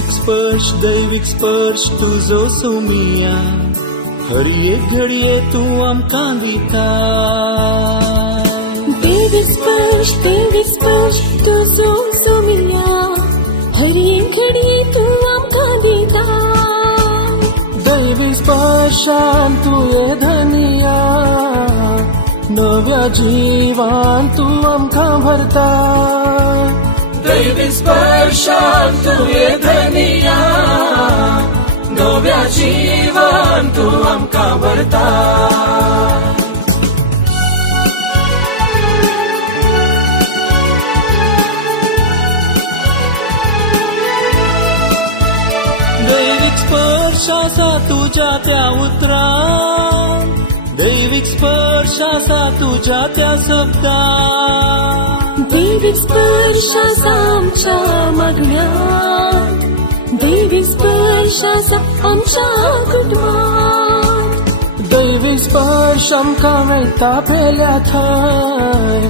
दैविक स्पर्श तुझो सोमिया हर एक घडये तू आमकां दिता दैविक स्पर्श तुझो सोमिया हर एक घडये तू आमकां दिता दैविक स्पर्शान तू ये धनिया नव्या जीवान तू आमकां भरता दैविक स्पर्शान तू ये धनिया नव्या जीवान तू आमकां भरता दैविक स्पर्शासा तुझ्या त्या उतरान दैविक स्पर्शासा तुझ्या त्या शब्दान दैविक स्पर्शासा आमच्या मागण्यान दैविक स्पर्शासा आमच्या कुटुंबान दैविक स्पर्श आमकां मेळटा पेल्या थंय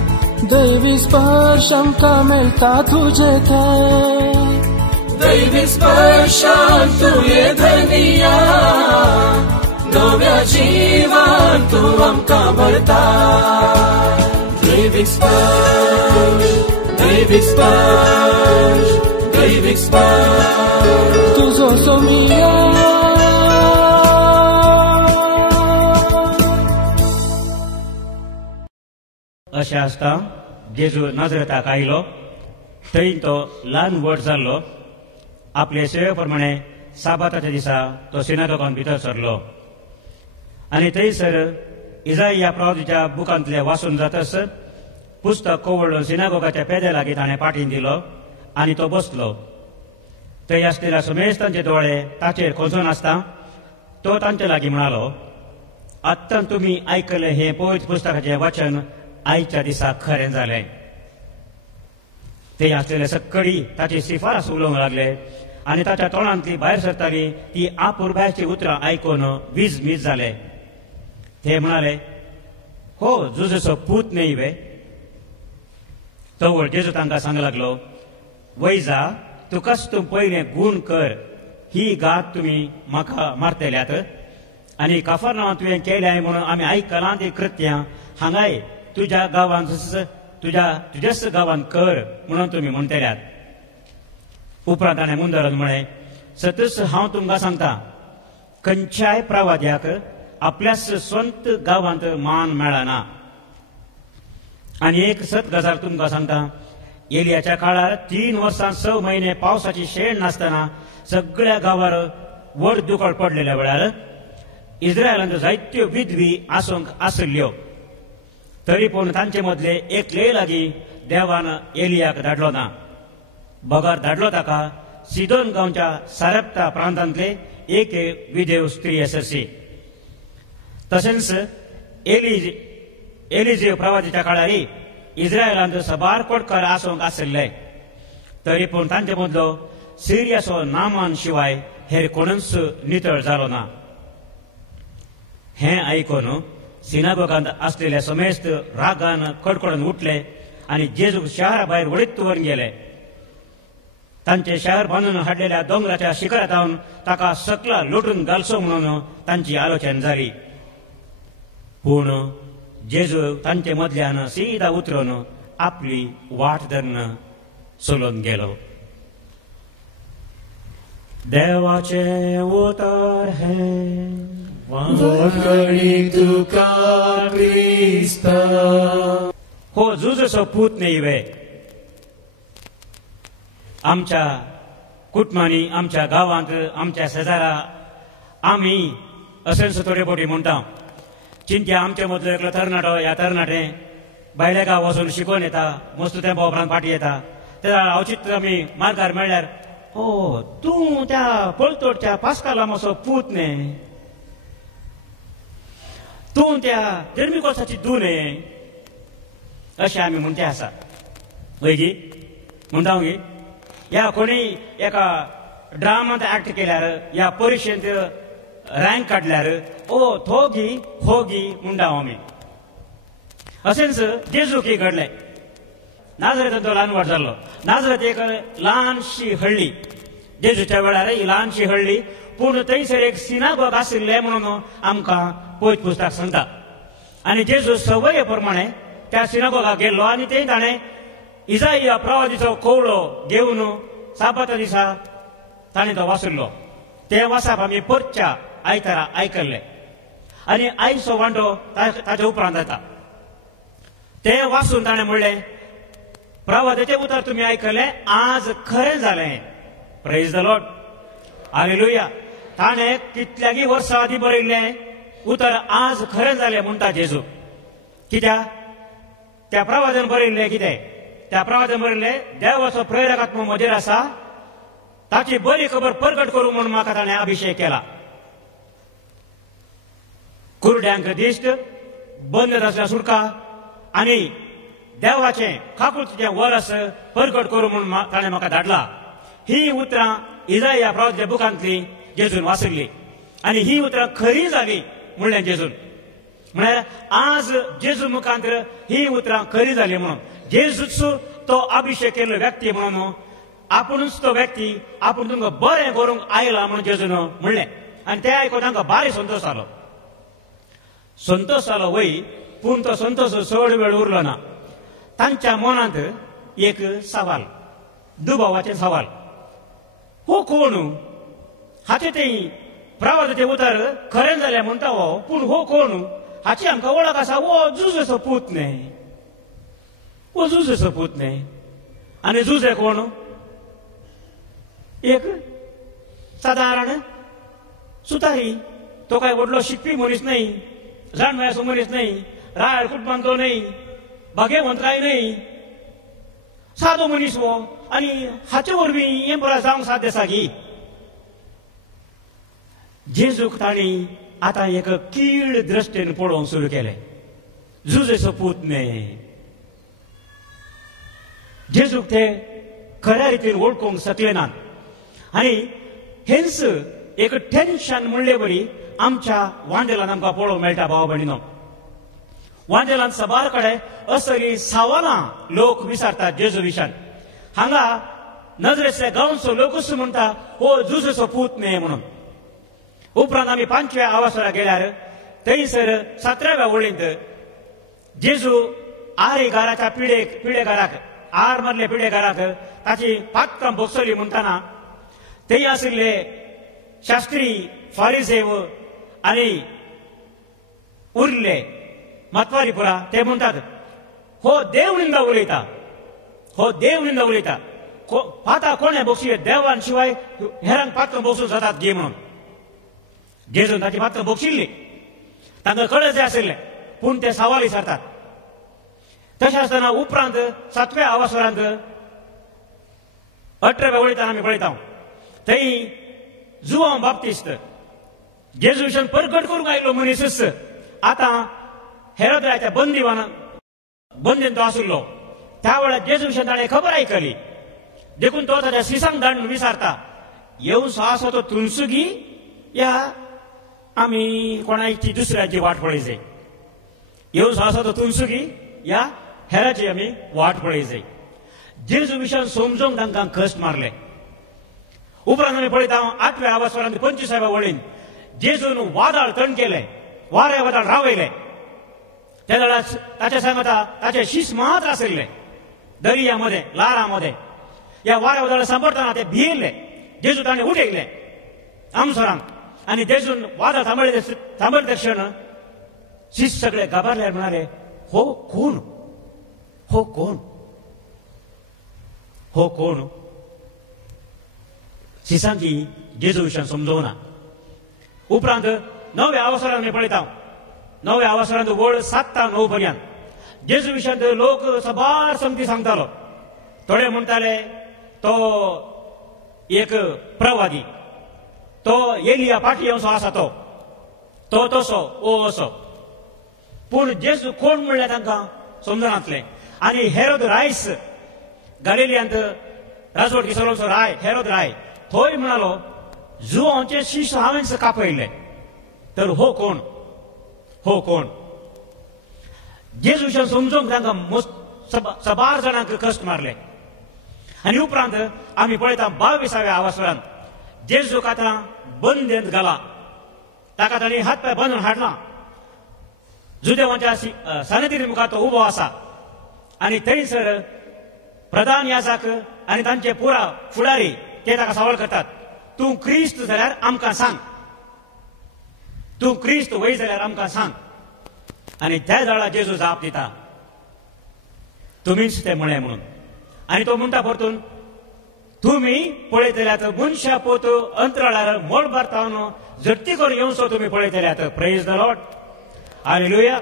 दैविक स्पर्श आमकां मेळटा तुजे थंय दैविक स्पर्शान तू ये धनिया नव्या जीवान तू आमकां भरता दैविक स्पर्श तुझो सोमिया अशें आसता जेजू नाजरेताक आयलो थंय तो ल्हान व्हड जाल्लो आपले सेवे प्रमाणे साबाताच्या दिसा तो सिनागोगांत भितर सरलो आनी थंयसर इजाया प्रवादीच्या बुकांतले वाचून जातस पुस्तक कोवळून सिनागोगाच्या पेद्या लागीं ताणें पाठीन दिलो आनी तो बसलो थंय आसलेल्या सुमेस्तांचे दोळे ताचेर खोंचून आसता तो तांचे लागीं म्हणालो आत्तां तुमी आयकलें हें पवित्र पुस्तकाचें वचन आयच्या दिसा खरें जालें ते आसलेले सक्कळी ताची शिफारस उलोवंक लागले आनी ताच्या तोंडांतली भायर सरताली ती आपुरबायची उतरां आयकून वीज जाले ते म्हणाले हो जुजसो पूत न्हय तो जेजू तांकां सांगूंक लागलो वैजा तुकाच तूं पयलें गूण कर ही गात तुमी म्हाका मारतल्यात आनी कफरनावांत तुवें केल्याय म्हणून आमी आयकलां ती कृत्यां हांगाय तुज्या गांवांत तुज्याच गांवांत कर म्हणून तुमी म्हणटल्यात उपरांत ताणें मुंदरून म्हळें सतच हांव तुमकां सांगता खंयच्याय प्रवाद्याक आपल्याच स्वंत गांवांत मान मेळना आनी एक सत गजाल तुमकां सांगता एलियाच्या काळार 3 वर्सां 6 म्हयने पावसाची शेण नासतना सगळ्या गांवार व्हड दुकाळ पडलेल्या वेळार इस्रायलांत जायत्यो विधवी आसूंक आसल्यो तरी पूण तांचे मदले एकले लागीं देवान एलियाक धाडलो ना बगर धाडलो ताका सिदोन गांवच्या सारेप्ता प्रांतांतले एक विधेव स्त्री आससी तशेंच एलिजेव प्रवादीच्या काळारी इस्रायलांत सबार कोडकार आसूंक आसले तरी पूण तांचे मदलो सिरियाचो नामान शिवाय हेर कोणूच नितळ जालो ना हें आयकून सिनागोगांत आसलेले समेस्त रागान कडकडून उठले आनी जेजूक शहरा भायर वडीत व्हरून गेले तांचे शहर बांदून हाडलेल्या दोंगराच्या शिखरांत ताका सकला लोटून घालचो म्हणून तांची आलोचना जाली पूण जेजू तांचे मदल्यान सीदा उतरून आपली वाट धरून चलून गेलो देवाचे उतर हें तुका क्रिस्त हो जुजसो पूत न्हय आमच्या कुटुंबांनी आमच्या गांवांत आमच्या शेजारा आमी अशेंच थोडे फावटी म्हणटा चिंत्या आमचे मदलो एकलो तरणाटो ह्या तरणाटें भायल्या गांव वचून शिकून येता मस्त तेंपा उपरांत फाटी येता तेन्ना अवचित्र आमी मार्गार मेळ्ळ्यार ओ तूं त्या पळतोडच्या पास्काला मातसो पूत न्हय तूं त्या धर्मिकोसाची धूव न्हय अशें आमी म्हणटे आसा वैगी म्हणटा गे ह्या कोणी एका ड्रामांत एक्ट केल्यार ह्या परिक्षेंत रँक काडल्यार ओ थोगी होगी म्हणटा आमी अशेंच जेजूक घडलें नाजरेंत तो ल्हान व्हड जाल्लो नाजरेंत एक ल्हानशी हळ्ळी जेजूच्या वेळार ही ल्हानशी हळ्ळी पूण थंयसर एक सिनागोग आशिल्ले म्हणून आमकां पवित्र पुस्तक सांगता. आनी जेजू सवये प्रमाणे त्या सिनागोगाक गेल्लो आनी थंय ताणें इजाया प्रवादीचो कवळो घेवन साबाता दिसा ताणें तो वाचुल्लो. ते वाचप आमी परच्या आयतारा आयकल्ले आनी आयचो वांटो ताच्या उपरांत जाता. ते वाचून ताणें म्हणलें, प्रवादाचें उतर तुमी आयकले, आज खरें जालें. Praise the Lord, hallelujah. ताणें कितल्यागी वर्सां आदीं बरयल्लें उतर आज खरें जालें म्हणटा जेजू. कित्याक त्या प्रवादान बरयल्लें कितें? त्या प्रवादान बरयल्लें, देवाचो प्रेरक आत्मो म्हजेर आसा, ताची बरी खबर प्रगट करूं म्हणून म्हाका ताणें अभिशेक केला. कुरड्यांक दिश्ट, बंद जाल्ल्या सुटका आनी देवाचें काकुळचें वरस प्रगट करूं म्हणून ताणें म्हाका धाडला. ही उतरां इजाया प्रवादाच्या बुकांतली जेजून वाचल्ली आनी ही उतरां खरी जाली म्हणलें जेजून. म्हळ्यार आज जेजू मुखांतर ही उतरां खरी जाली म्हणून. जेजूच तो अभिशेक केल्लो व्यक्ती म्हणून आपुणूच तो व्यक्ती आपूण तुमकां बरें करूंक आयला म्हणून जेजून म्हणलें. आनी तें आयकून तांकां भारी संतोश जालो. संतोश जालो वय, पूण तो संतोश चड वेळ उरलो ना. तांच्या मनांत एक सवाल, दुबावाचें सवाल, हो कोण? हाचे तें प्रवादाचें उतर खरें जालें म्हणटा हो, पूण हो कोण? हाची आमकां वळख आसा. वो जुजेचो पूत न्हय, वो जुजेचो पूत न्हय. आनी जुजे कोण? एक सादारण सुतारी. तो काय व्हडलो शिकपी मनीस न्हय, जाणवयाचो मनीस न्हय, रायर कुटुंबांतलो न्हय, भाग्यवंतराय न्हय, सादो मनीस हो. आनी हाचे वरवीं हें बरें जावंक साध्य आसा गी. जेजूक तांणी आतां एक कीड दृश्टेन पळोवंक सुरू केलें. जुजेचो पूत न्हय. जेजूक ते खऱ्या रितीन वळखूंक शकले नात. आनी हेंच एक टेन्शन म्हणले बरी आमच्या वांदेलांत आमकां पळोवंक मेळटा. भाव भयणीनो, वांदेलांत सबार कडेन असली सवालां लोक विचारतात जेजू विशयान. हांगा नजरेतल्या गांवचो लोकूच म्हणटा हो जुजेचो पूत न्हय म्हणून. उपरांत आमी 5व्या आवासरा गेल्यार थंयसर 17व्या वळींत जेजू आरेगाराच्या पिडेगाराक, आर मारले पिडेगाराक ताची पातकां बसली म्हणटना थंय आशिल्ले शास्त्री, फारिसेव आनी उरले मतवारी पुरा ते म्हणटात, हो देव निंदा उलयता, हो देव निंदा उलयता. पातां कोणें बक्षी? देवान शिवाय हेरांक पातकां बसूं जातात गे म्हणून. जेजून ताची पातकां बक्षिल्ली. तांकां कळचे आशिल्लें, पूण ते सवाल विचारतात. तशें आसतना उपरांत 7व्या आवासरांत 18व्या वळींत आमी पळयता थंय जुआंव बाप्तिस्त जेजू विशयान प्रगट करूंक आयिल्लो मनीसच आतां हेरोदाच्या बंदीन तो आशिल्लो. त्या वेळार जेजू विशयान ताणें खबर आयकली. देखून तो ताच्या शिसांक धाडून विचारता, येवसो आसा तो तुनसुगी या आमी कोणाची दुसऱ्याची वाट पळय? येवसो आसा तो तुनसुगी या हेराची आमी वाट पळय? जेजू विशयान समजोवंक तांकां कश्ट मारले. उपरांत आमी पळयता 8व्या आवासरांत 25व्या वळीन जेजून वादळ तण केलें, वारें वादळ रावयलें. त्या वेळार ताचे सांगता ताचे शीस मात्र आशिल्ले दर्या मध्ये, लारा मध्ये. या वाऱ्या वादळ सांपडटना ते भियेल्ले. जेजू ताणें उठयले आमसरांक आनी जेजून वादळ थांबयले क्षण शीस सगळे घाबरल्यार म्हणाले, हो कोण? हो कोण? हो कोण? शिसांकी जेजू विशयान समजोवना. उपरांत 9व्या आवासरांत आमी पळयता 9व्या आवासरांत वळ 7 ते 9 पर्यंत जेजू विशयान लोक सबार समती सांगतालो. थोडे म्हणटाले तो एक प्रवादी, तो एलिया पाटी येवसो आसा, तो तसो ओ असो. पूण जेजू कोण म्हणलें तांकां समजनातलें. आनी हेरोद रायस गलिलियांत राजवटी चलोवचो राय, हेरोद राय, थंय म्हणालो जुआंवचे शीश हांवेंच कापयले. तर हो कोण? हो कोण? जेजू विशयान समजोवंक तांकां सबार जाणांक कश्ट मारले. आनी उपरांत आमी पळयता 22व्या आवासरांत जेजूक आतां बंदेंत घाला, ताका तांणी हात पाय बांदून हाडला. जुदेवांच्या सनतीन मुखार तो उबो आसा आनी थंयसर प्रधान याजक आनी तांचे पुरा फुडारी ते ताका सवाल करतात, तूं क्रिस्त जाल्यार आमकां सांग, तूं क्रिस्त वय जाल्यार आमकां सांग. आनी त्या वेळा जेजू जाप दिता, तुमीच ते म्हळें म्हणून. आनी तो म्हणटा परतून, तुमी पळयतल्यात मनशा पोत अंतराळार मोड भरतावन झट्टी करून येवचो तुमी पळयतल्यात. Praise the Lord, hallelujah.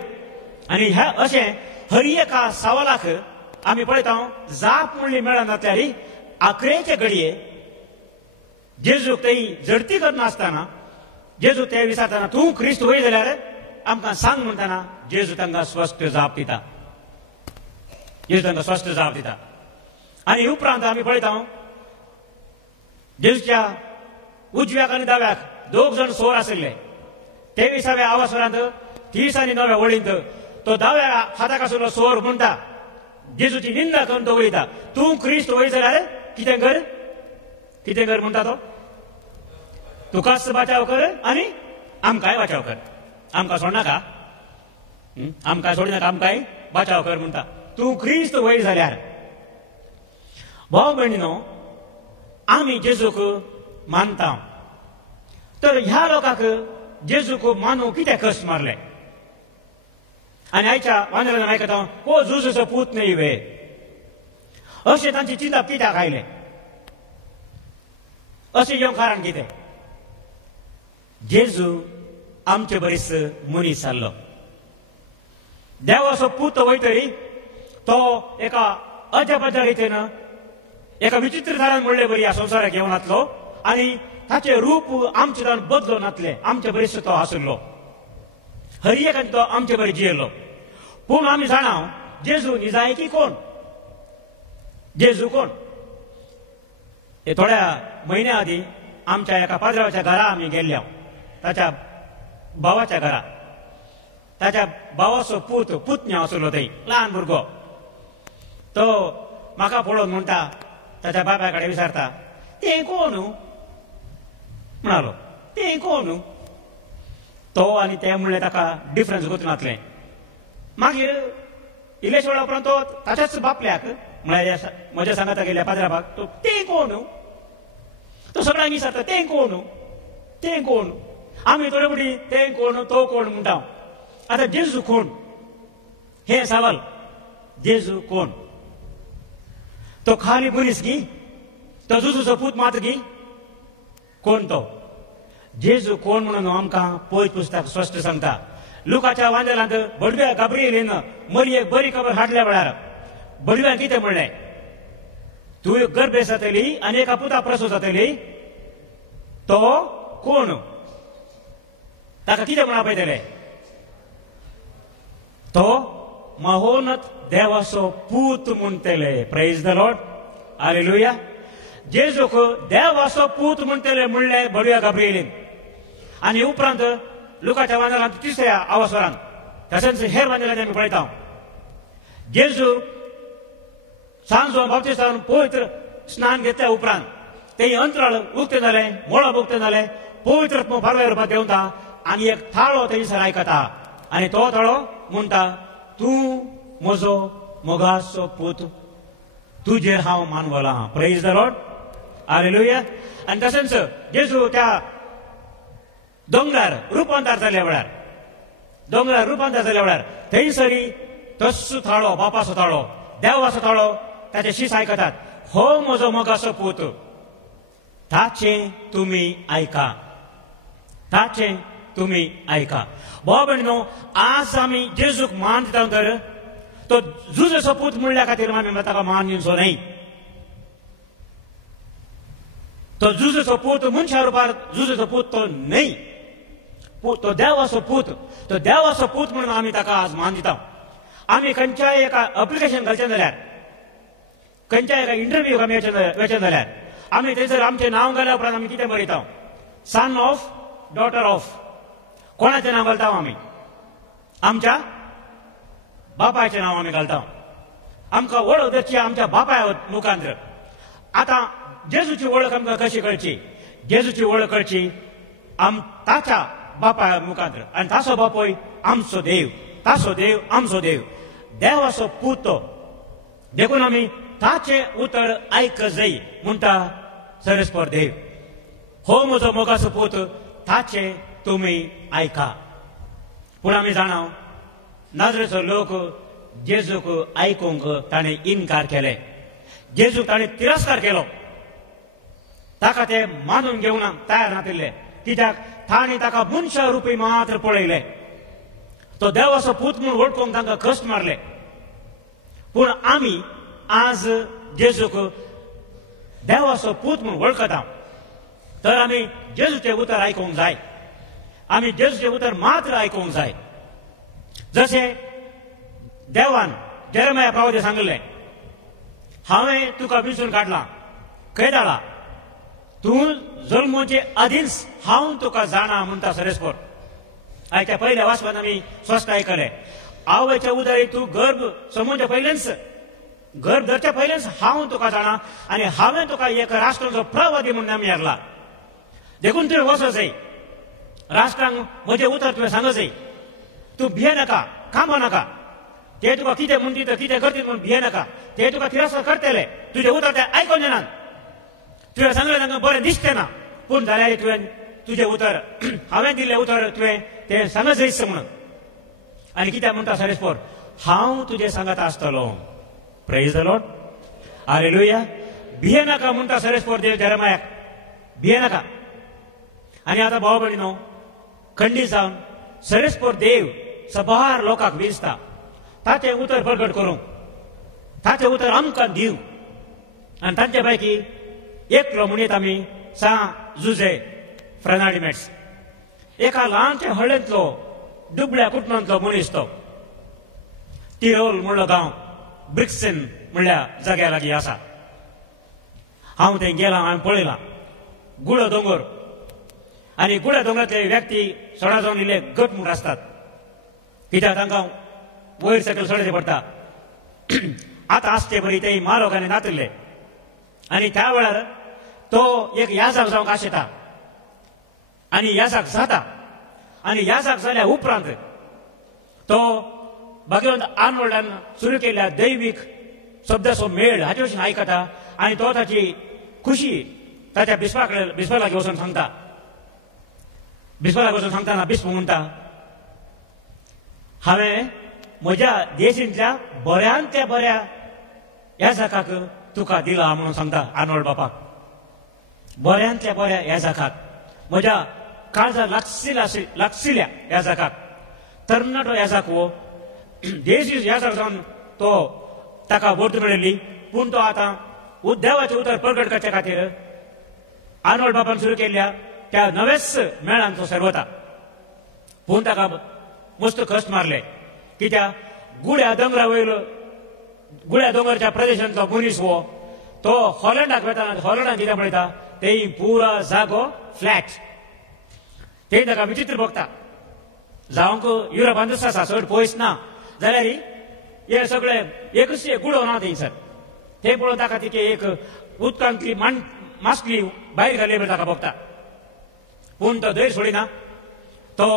आनी ह्या अशें हर एका सवालाक आमी पळयता जाप म्हणली मेळनातल्यार आखरेचे घडये जेजूक थंय झडती करनासतना जेजू ते विचारतना, तूं क्रिस्त वय जाल्यार आमकां सांग म्हणटना जेजू तांकां स्पश्ट जाप दिता. जेजू तांकां स्पश्ट जाप दिता. आनी उपरांत आमी पळयता जेजूच्या उजव्याक आनी दाव्याक 2 जाण सोर आशिल्ले. 23व्या आवासवरांत 39व्या वळींत तो दाव्या हाताक आशिल्लो सोर म्हणटा, जेजूची निंदा करून तो वयता, तूं क्रिस्त वय जाल्यार कितें कर, कितें कर म्हणटा तो, तुकाच बचाव कर आनी आमकांय बचाव कर. आमकां सोडनाका, आमकां सोडिनाका, आमकांय बचाव कर म्हणटा. तूं क्रिस्त वय जाल्यार. भाव भयणीनो, आमी जेजूक मानता, तर ह्या लोकांक जेजूक मानूंक कितें कश्ट मारले. आनी आयच्या वांदरान आयकता, हो जेजूचो पूत न्हय वे, अशें तांची चिंता कित्याक आयलें, अशें येवंक कारण कितें. जेजू आमचे बरीच मनीस जाल्लो. देवाचो पूत वयतरी तो एका अजबाच्या रितीन एका विचित्र तरान म्हणले बरी ह्या संवसाराक येवन वतलो आनी ताचें रूप आमचे तरान बदलो नातलें. आमचे बरीच तो आशिल्लो, हर एकान तो आमचे बरें जियेल्लो. पूण आमी जाणा जेजू निजायकी कोण, जेजू कोण. हे थोड्या म्हयन्या आदीं आमच्या एका पाद्रावाच्या घरा आमी गेल्ल्या, ताच्या भावाच्या घरा. ताच्या भावाचो पुतण्यो आशिल्लो थंय, ल्हान भुरगो. तो म्हाका पळोवन म्हणटा, ताच्या बापाय कडेन विचारता, तें कोण म्हणालो, तें कोण. तो आनी तें म्हणलें ताका डिफरन्स गुंतनातलें. मागीर इल्लेशे वेळा उपरांत तो ताच्याच बापल्याक म्हळ्यार म्हज्या सांगाता गेल्या पाद्राबाक, तो तें कोण. तो सगळ्यांक विचारता, तें कोण, तें कोण. आमी थोडे बुडी तें कोण तो कोण म्हणटा. आतां जेजू कोण, हे सवाल. जेजू कोण. तो खाली मनीस गी, तो जेजूचो पूत मात्र गी, कोण तो. जेजू कोण म्हणून आमकां पयत पुस्तक स्पश्ट सांगता. लुकाच्या वांजेलांत बडव्या गाब्रिएलीन मरियेक बरी खबर हाडल्या वेळार बडव्यान कितें म्हणलें, तूं गर्भे जातली आनी एका पुता प्रसूत जातली, तो कोण. ताका कितें म्हणून आपयतले, तो महोन्नत देवाचो पूत म्हणटले. Praise the Lord, hallelujah. जेजूक देवाचो पूत म्हणटले म्हणलें बडव्या गाब्रिएलीन. आनी उपरांत लुकाच्या वांजेलांत 3ऱ्या आवासवरांत, तशेंच हेर वांजेलांत आमी पळयता, जेजू सांजो बाप्तिस्तान पवित्र स्नान घेतल्या उपरांत ते अंतराळ उक्तें जालें, मोळो उक्तें जालें, पवित्र फारव्या रुपांत देंवता आनी एक थाळो थंयसर आयकता. आनी तो थाळो म्हणटा, तूं म्हजो मोगाचो पूत, तुजेर हांव मानवला. Praise the Lord, hallelujah. आनी तशेंच जेजू त्या दोंगरार रुपांतर जाल्या वेळार, दोंगरार रुपांतर जाल्या वेळार थंयसरी तस्सो थाळो, बापाचो थाळो, देवाचो थाळो, ताचे शीस आयकतात, हो म्हजो मोगाचो पूत, ताचें तुमी आयका, ताचें तुमी आयका. भाव भयणीनो, आज आमी जेजूक मान दिता तर तो जेजूचो पूत म्हणल्या खातीर आमी ताका मान दिवचो न्हय. तो जेजूचो पूत मनशा रुपार जेजूचो पूत तो न्हय, तो देवाचो पूत. तो देवाचो पूत म्हणून आमी ताका आज मान दिता. आमी खंयच्याय एका एप्लिकेशन घालचें जाल्यार, खंयच्याय एका इंटरव्यूक आमी वचचें जाल्यार आमी थंयसर आमचें नांव घाल्या उपरांत आमी कितें बरयता, सन ऑफ, डॉटर ऑफ. कोणाचें नांव घालता आमी, आमच्या बापायचें नांव आमी घालता. आमकां वळख दिवची आमच्या बापाय मुखांतर. आतां जेजूची वळख आमकां कशी कळची. जेजूची वळख करची ताच्या बापा मुखांतर आनी ताचो बापोय आमचो देव, ताचो देव आमचो देव, देवाचो पूत तो. देखून आमी ताचे उतर आयक जाय म्हणटा सरस्पर देव. हो म्हजो मोगाचो पूत, ताचे तुमी आयका. पूण आमी जाणा नाजरेचो लोक जेजूक आयकूंक ताणें इन्कार केले. जेजूक ताणें तिरस्कार केलो. ताका ते मानून घेवंक तयार नाशिल्ले, कित्याक ताणें ताका मनशा रुपी मात्र पळयले. तो देवाचो पूत म्हूण वळखूंक तांकां कश्ट मारले. पूण आमी आज जेजूक देवाचो पूत म्हूण वळखता, तर आमी जेजूचें उतर आयकूंक जाय. आमी जेजूचें उतर मात्र आयकूंक जाय. जशें देवान जेरेमिया प्रवादीन सांगलें, हांवें तुका विंचून काडलां, खंय धाडला, तूं जल्मोचे आदींच हांव तुका जाणा म्हणटा सरस्पर. आयच्या पयल्या वाचपान आमी स्पश्ट आयकलें, आवयच्या उदरी तूं गर्भ समोवच्या पयलेंच, गर्भ धरच्या पयलेंच हांव तुका जाणा आनी हांवें तुका एक राष्ट्राचो प्रवादी म्हूण नामी हाडला. देखून तुवें वचो जाय, राष्ट्रांक म्हजें उतर तुवें सांगो जाय. तूं भिये नाका, कांबो नाका. ते तुका कितें म्हणटी कितें करता म्हूण भिये नाका. ते तुका तिरस्कार करतले, तुजें उतर ते आयकोन येनात. तुवें सांगलें तांकां बरें दिसचें ना, पूण जाल्यार तुवें तुजें उतर, हांवें दिल्लें उतर तुवें तें सांग जायच म्हणून. आनी कित्याक म्हणटा सरस्पर, हांव तुजें सांगता आसतलो. Praise the Lord, hallelujah. भिये नाका म्हणटा सरस्पर देव जेरेमियाक, भिये नाका. आनी आतां भाव भयणीनो, खंडीत जावन सरस्पर देव सबार लोकांक विंचता ताचें उतर प्रगट करूंक, ताचें उतर आमकां दिवंक. आनी तांचे पैकी एकलो म्हणीत आमी सान जुजे फ्रेनाडिमेट्स, एका ल्हानशे हळ्ळेंतलो दुबळ्या कुटुंबांतलो मनीस तो. तिरोल म्हणलो गांव ब्रिक्सन म्हणल्या जाग्या लागीं आसा. हांव थंय गेलां, हांवें पळयलां गुळो दोंगर. आनी गुळ्या दोंगरांतले व्यक्ती सडा जावन इल्ले गट म्हूण आसतात, कित्याक तांकां वयर सकयल चडचें पडटा. आतां आसचे बरी ते म्हारोगांनी नातिल्ले. आनी त्या वेळार तो एक याजक जावंक आशेता आनी याजक जाता. आनी याजक जाल्या उपरांत तो भगवंत आर्नोल्डान सुरू केल्ल्या दैवीक शब्दाचो मेळ हाचे भशेन आयकता. आनी तो ताची खुशी ताच्या बिस्वा लागीं वचून सांगता. बिस्वा लागीं वचून सांगतना बिस्व म्हणटा, हांवें म्हज्या देशींतल्या बऱ्यांतल्या बऱ्या याजकाक तुका दिला म्हणून सांगता आर्नोल्ड बापाक. बऱ्यांतल्या बऱ्या याजकाक, म्हज्या काळजा लागशिल्ल्या याजकाक, तरणाटो याजक वो देशी याजक जावन तो ताका वर्त मेळिल्ली. पूण तो आतां देवाचें उतर प्रगट करचे खातीर आर्नोल्ड बापान सुरू केल्ल्या त्या नवेच मेळान तो सरवता. पूण ताका मस्त कश्ट मारले, कित्याक गुळ्या दोंगरा वयलो, गुळ्या दोंगरच्या प्रदेशांतलो मनीस वो तो हॉलंडाक वता. हॉलंडाक कितें पळयता, तेय पुरा जागो फ्लॅट. ते ताका विचित्र भोगता. जावंक युरोपांत आसा चड पयस ना जाल्यार हे सगळे एकच गुळो ना थंयसर. ते पळोवन ताका तिके एक उदकांतली मासली भायर घाले ताका भोगता. पूण तो धैर्य सोडिना. तो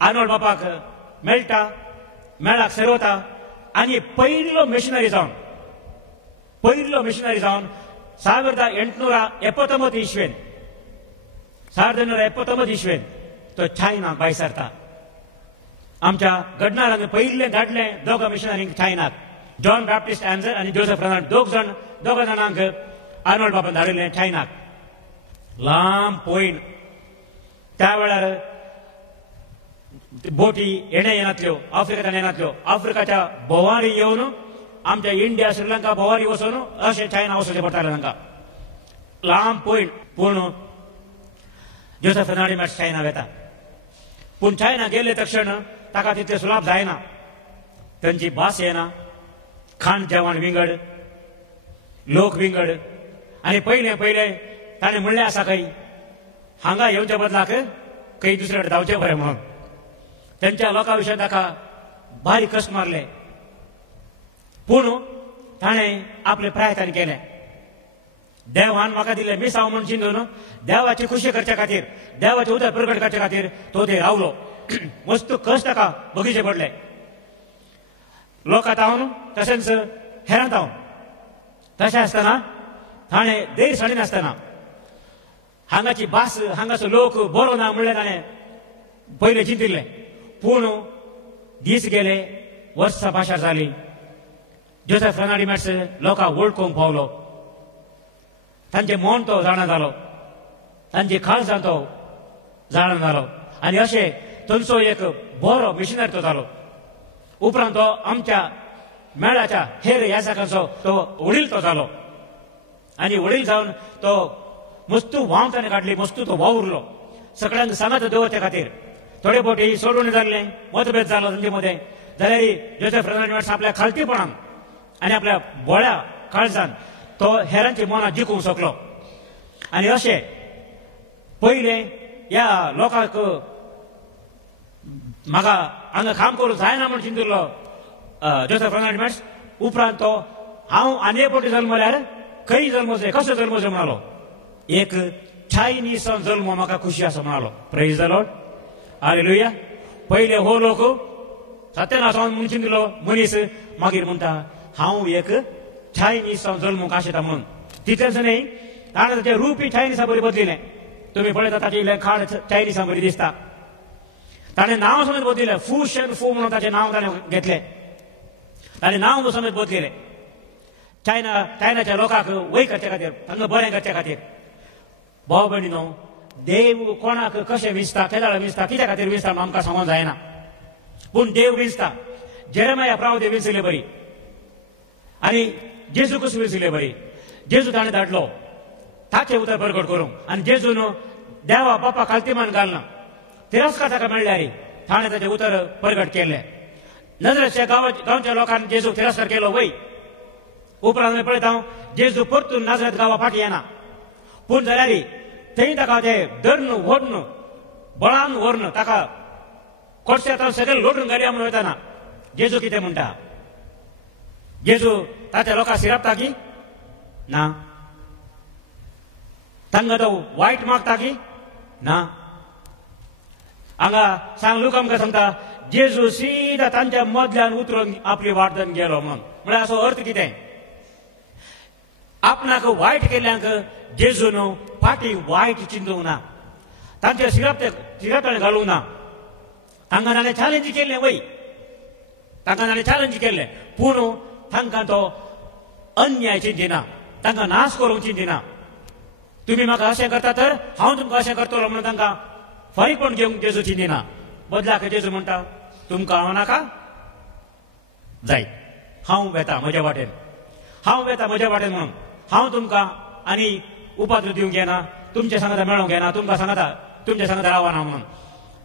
आर्नोल्ड बापाक मेळटा, मेळाक सरवता आनी पयलो मिशनरी जावन 1879 इस्वेन 1979 इस्वेन तो चायनाक भायर सरता. आमच्या घडणारांनी पयलें धाडलें दोगां मिशनरींक चायनाक, जॉन बॅप्टिस्ट एन्झर आनी जोसेफ रेनाल्ड. दोग जाणांक आर्नोल्ड बापान धाडिल्लें चायनाक. लांब पयण त्या वेळार बोटी येनातल्यो, आफ्रिकेंतल्यान येनातल्यो. आफ्रिकाच्या भोंवारी येवन आमच्या इंडिया श्रीलंका भोंवारी वचून अशें चायना वचचें पडटालें तांकां. लांब पयण. पूण जोसेफ रेनाल्ड चायना वेता. पूण चायना गेले तक्षण ताका तितलें सुलाभ जायना. तांची भास येना, खाण जेवण विंगड, लोक विंगड. आनी पयलें ताणें म्हणलें आसा खंय, हांगा येवच्या बदलाक खंय दुसरे कडेन धांवचें बरें म्हणून. त्यांच्या लोकां विशयी ताका भारी कश्ट मारले. पूण ताणें आपले प्रयत्न केले देवान म्हाका दिले मिसांव म्हूण चिंतून देवाची खुशी करचे खातीर देवाचे उदक प्रगट करचे खातीर तो थंय रावलो. मस्त कश्ट ताका बगीचे पडले. लोकांत हांव तशेंच हेरांत हांव तशें आसतना ताणें देर सडिनासतना हांगाची भास हांगाचो लोक बरो ना म्हणलें ताणें पयलें चिंतिल्लें. पूण दीस गेले, वर्सां पाशार जालीं. जोसेफ फेर्नांडीस लोकांक वळखूंक पावलो. तांचे मन तो जाणा जालो, तांची काळजां तो जाणा जालो आनी अशें थंयचो एक बरो मिशनरी तो जालो. उपरांत तो आमच्या मेळाच्या हेर यासाकांचो तो वडील तो जालो आनी वडील जावन तो मस्तू व्हांव ताणें काडली, मस्तू तो वावुरलो सगळ्यांक सांगात दवरचे खातीर. थोडे फावटी सोडून जाल्ले, मतभेद जालो तांचे मदें, जाल्यार जोसेफ फेर्नांडीस आपल्या खालतीपणान आनी आपल्या बोळ्या काळजान तो हेरांची मनां जिखूंक शकलो. आनी अशें पयले ह्या लोकांक म्हाका हांगा काम करूंक जायना म्हूण चिंतिल्लो जोसेफ फेर्नांडीस. उपरांत तो हांव आनी एक फावटी जल्मल्यार खंय जल्मचें, कसो जल्मचें म्हणालो. एक चायनीज जल्म म्हाका खुशी आसा म्हणालो. Praise the Lord, hallelujah. पयले हो लोक सत्यनारायण म्हूण चिंतिल्लो मनीस मागीर म्हणटा हांव एक चायनीज जल्मूंक आशेता म्हणून. तितलेंच न्ही, ताणें ताचें रूपी चायनिसा बरी बदलिलें. तुमी पळयता ताचें खाड चायनिसा बरी दिसता. ताणें नांव समेत बदलिलें. फू शेन फू म्हणून ताचें नांव ताणें घेतलें. ताणें नांव समेत बदलिलें. चायनाच्या लोकांक वय करचे खातीर, तांकां बरें करचे खातीर. भाव भयणीनो, देव कोणाक कशें विंचता, केदाळ विंचता, कित्या खातीर विंचता आमकां सांगूंक जायना. पूण देव विंचता. जेरेमाया प्रवादी विंचले बरी आनी जेजू कशी विंचले बरी. जेजू ताणें धाडलो ताचें उतर प्रगट करूंक. आनी जेजून देवा बापा खालतीमान घालना, तिरस्कार ताका मेळ्ळ्यार ताणें ताचें उतर प्रगट केलें. नजरेच्या गांवच्या लोकांनी जेजू तिरस्कार केलो वय. उपरांत पळयता हांव जेजू परतून नाजरेत गांवा फाटी येना. पूण जाल्यार थंय ताका तें धरून व्हरून बळान व्हरून ताका कोडशे सगळे लोटून घालया म्हणून वयताना जेजू कितें म्हणटा. जेजू ताच्या लोकांक सिरपता की ना, तांकां तो वायट मागता की ना. हांगा सांग लोक आमकां सांगता जेजू सीदा तांच्या मदल्यान उतरून आपली वाटदन गेलो म्हणून. म्हळ्यार असो अर्थ कितें. आपणाक वायट केल्ल्यांक जेजून फाटी वायट चिंतूंक ना, तांचे सिरपताळे घालूंक ना. तांकां ताणें चॅलेंज केल्लें वय, तांकां ताणें चॅलेंज केल्लें. पूण तांकां तो अन्याय चिंतिना, तांकां नाश करूंक चिंतिना. तुमी म्हाका अशें करता तर हांव तुमकां अशें करतलो म्हणून तांकां फारीकपण घेवंक जेजू चिंतिना. बदलाक जेजू म्हणटा तुमकां हांव नाका जाय, हांव वेता म्हज्या वाटेन, हांव वेता म्हज्या वाटेन म्हणून. हांव तुमकां आनी उपाद्र दिवंक घेना, तुमचे सांगता मेळोवंक घेना, तुमकां सांगता तुमच्या सांगता रावना म्हणून.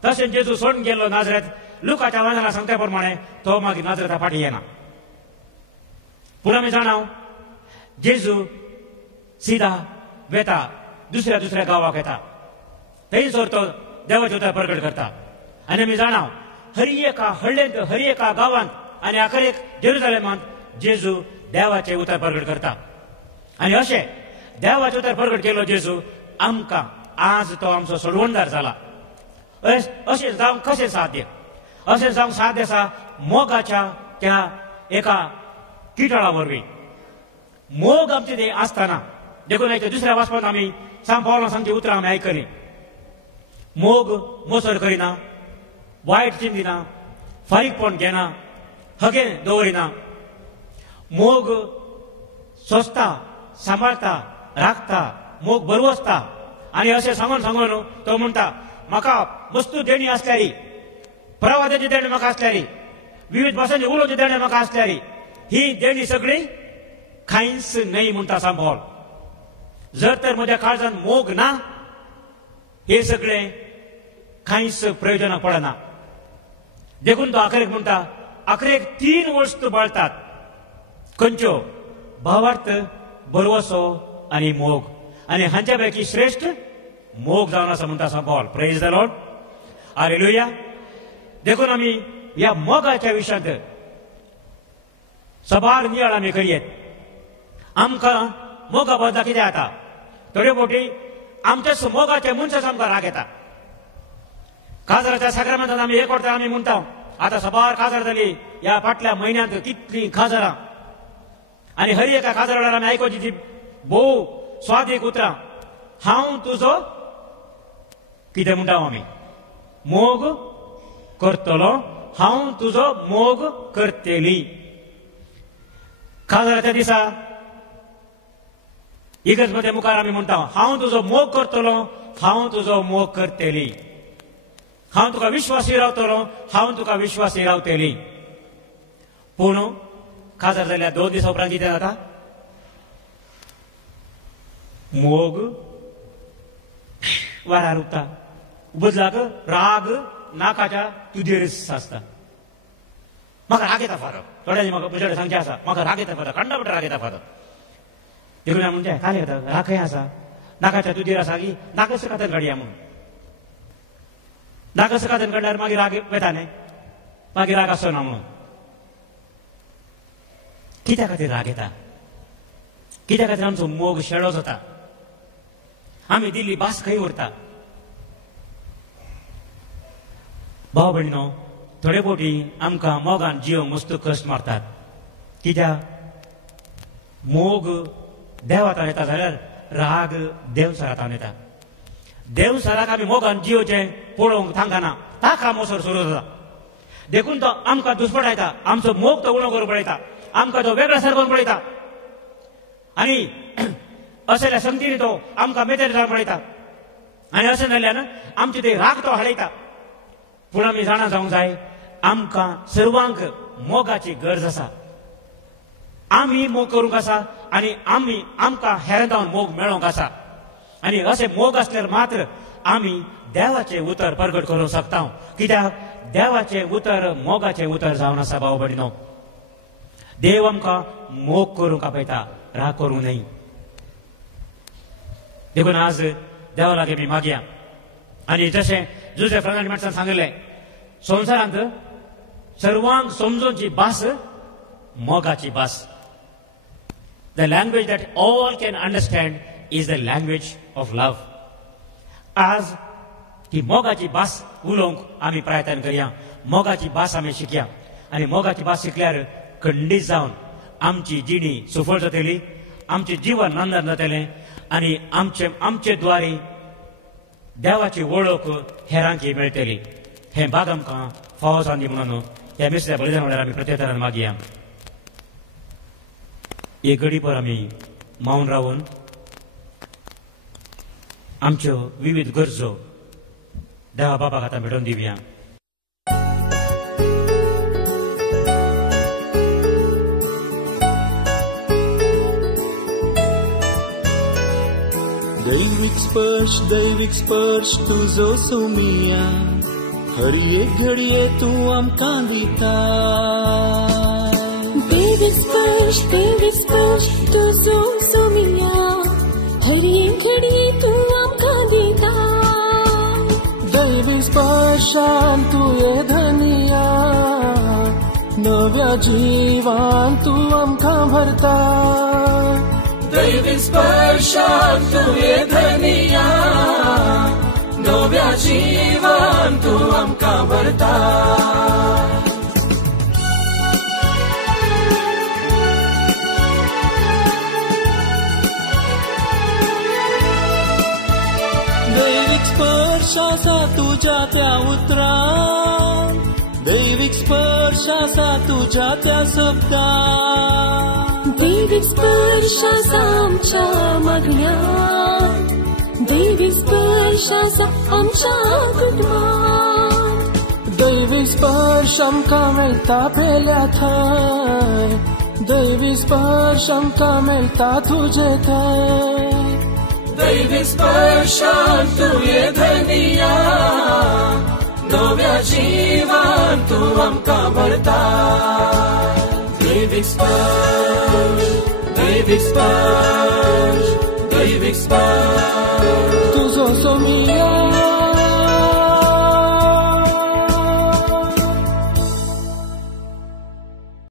तशें जेजू सोडून गेल्लो नाजरेत. लुकाच्या वाचनां सांगता प्रमाणे तो मागीर नाजरेता फाटी येना. पूण आमी जाणाव जेजू सीदा वेता दुसऱ्या दुसऱ्या गांवाक येता, थंयसर तो देवाचें उतर प्रगट करता. आनी आमी जाणाव हर एका गांवांत आनी आखरेक जेरुसलेमांत जेजू देवाचें उतर प्रगट करता. आनी अशें देवाचें उतर प्रगट केलो जेजू आमकां आज तो आमचो सोडवणदार जाला. अशें जावंक कशें साध्य. अशें जावंक साध्य आसा मोगाच्या त्या एका किटाळा वरवीं. मोग आमचे ते आसतना देखून दुसऱ्या वाचपांत आमी सांग पावलां सांगची उतरां आमी आयकली. मोग मोसर करिना, वायट चिंतिना, फारीकपण घेना, हगें दवरिना. मोग सोंसता, सांबाळटा, राखता, मोग बरवसता. आनी अशें सांगून सांगून तो म्हणटा म्हाका वस्तू देणी आसल्यारी, प्रवादाची देणी म्हाका आसल्यारी, विविध भाशांची उलोवची देणी म्हाका आसल्यारी, ही देणी सगळी कांयच न्हय म्हणटा सांबाळ. जर तर म्हज्या काळजांत मोग ना, हे सगळें कांयच प्रयोजनाक पडना. देखून तो आखरेक म्हणटा आखरेक 3 वस्तू बाळटात. खंयच्यो? भावार्थ, बरवसो आनी मोग. आनी हांच्या पैकी श्रेष्ठ मोग जावन आसा म्हणटा सांबाळ. Praise the Lord, hallelujah. देखून आमी ह्या मोगाच्या विशयांत सबार नियाळ आमी करयेत. आमकां मोगा बदला कितें जाता थोड्यो फावटी आमच्या मोगाचे मनशाच आमकां राग येता काजराच्या साक्रामेंतान आमी एक वरता आमी म्हणटा आतां सबार काजार जाली ह्या फाटल्या म्हयन्यांत कितलीं काजारां आनी हर एका काजार वेळार आमी आयकोची ती भोव स्वादीक उतरां हांव तुजो कितें म्हणटा आमी मोग करतलो हांव तुजो मोग करतेली काजाराच्या दिसा इगर्ज मध्ये मुखार आमी म्हणटा हांव तुजो मोग करतलो हांव तुजो मोग करतेली हांव तुका विश्वासी रावतलो हांव तुका विश्वासी रावतेली पूण काजार जाल्या 2 दिसा उपरांत कितें जाता मोग वारार उरता बदलाक राग नाकाच्या तुजेर आसता म्हाका राग येता फादर थोड्यांनी म्हाका म्हजे सांगचें आसा म्हाका राग येता फादर कंडा राग येता फादर देखून म्हणजे काय येता राग खंय आसा नाकाच्या तुजेर आसा की नाकस खात्यान काडया म्हणून नाकस खात्यान काडल्यार मागीर राग येता न्ही मागीर राग आसना म्हणून कित्या खातीर राग येता कित्या खातीर आमचो मोग शेळो जाता आमी दिल्ली भास खंय उरता भाव भयणीनो थोडे फावटी आमकां मोगान जीव मस्त कश्ट मारतात कित्याक मोग देवातान येता जाल्यार राग देवसरातान येता देवसराक आमी मोगान जियोचें पळोवंक थांगना ताका मोसर सुरू जाता देखून तो आमकां दुश्पणायता आमचो मोग तो उणो करून पळयता आमकां तो वेगळ्या सारकोन पळयता आनी असल्या संगतीन तो आमकां मेतेर जावन पळयता आनी अशें जाल्ल्यान आमचे ते राग तो हाडयता पूण आमी जाणा जावंक जाय आमकां सर्वांक मोगाची गरज आसा आमी मोग करूंक आसा आनी आमकां हेरांतावन मोग मेळोवंक आसा आनी अशें मोग आसल्यार मात्र आमी देवाचें उतर प्रगट करूंक शकता कित्याक देवाचें उतर मोगाचें उतर जावन आसा भाव भयणीनो देव आमकां मोग करूंक आपयता राग करूंक न्हय देखून आज देवा लागीं आमी मागया आनी जशें जुझेफ फर्नांडीसान सांगलें संवसारांत सर्वांक समजोवची भास मोगाची भास The language that all can understand is the language of love. आज ती मोगाची भास उलोवंक आमी प्रयत्न करया मोगाची भास आमी शिकया आनी मोगाची भास शिकल्यार खंडीत जावन आमची जिणी सफळ जातली आमचें जीवन नंदन जातलें आनी आमचे द्वारे देवाची वळख हेरांकी मेळटली हें भाग आमकां फावो जावन दी म्हणून ह्या मिसल्या बलिदान वेळार आमी प्रत्येकान मागया एक घडीभर आमी मौन रावन आमच्यो विविध गरजो देवा बाबाक आतां मेळोवन दिवया दैविक स्पर्श तुजो सुमिया हर एक घडये तूं आमकां दिता दैविक स्पर्श तुजो सुमिया हर एक घडये तूं आमकां दिता दैविक स्पर्शान तुये धनिया नव्या जिवान तूं आमकां भरता दैविक स्पर्शान तुये धनिया नव्या जिवान तूं आमकां भरता दैविक स्पर्श आसा तुज्या त्या उतरां दैविक स्पर्श आसा तुज्या त्या शब्दां दैविक स्पर्श आसा आमच्या मागण्यांत दैविक स्पर्श आसा आमच्या कुटुंबांत दैविक स्पर्श आमकां मेळटा पेल्या थंय दैविक स्पर्श आमकां मेळटा तुजे थंय दैविक स्पर्शान तुये धनिया नव्या जिवान तूं आमकां भरता दैविक स्पर्श दैविक स्पर्श दैविक स्पर्श